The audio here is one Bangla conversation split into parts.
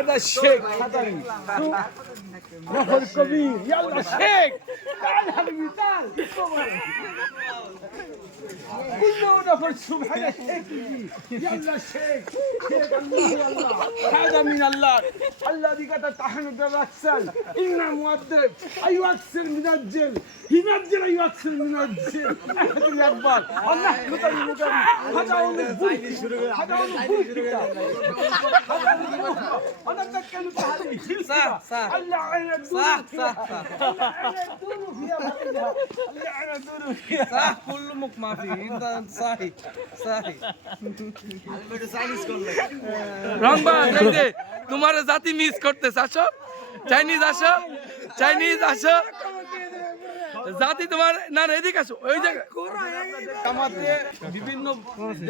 هذا الشيخ حضري نفر كبير يلا شيخ تعال حبيبي تعال كله نفر شوف هذا شيخ يلا شيخ شيخ الله يلا هذا من الله الذي قد طحن بالرسل إن مؤدب أي أكثر من الجن ينزل أي أكثر من الجن أحد الأكبر الله يطلع هذا هو الفلك هذا هو الفلك أنا بتكلم عليه صح صح الله على صح صح الله على الدور فيها الله على الدور فيها صح كله মুখ মাফি انت صحيح صحيح রংবাজ এই যে তোমার জাতি মিস করতেছ আসো চাইনিজ আসো জাতি তোমার না এদিকে আসো ওই জায়গায় আমাদের বিভিন্ন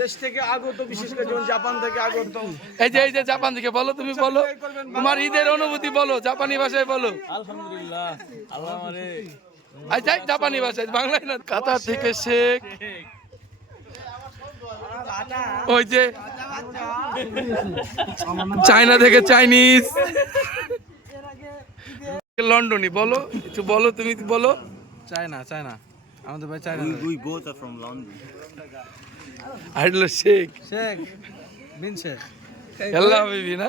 দেশ থেকে আগত বিশেষ করে যেমন জাপান থেকে আগত এই যে জাপান থেকে বলো তুমি বলো তোমার ঈদের অনুভূতি বলো জাপানি ভাষায় বলো আলহামদুলিল্লাহ আল্লাহ আমারে আচ্ছা জাপানি ভাষায় বাংলায় না কাতার থেকে শেখ ওই যে চায়না থেকে চাইনিজ লন্ডনি বলো একটু বলো তুমি বলো চায়না আমাদের ভাই China We both are from London. Idol শেখ শেখ বিন শেখ আল্লাহ হাবিবি না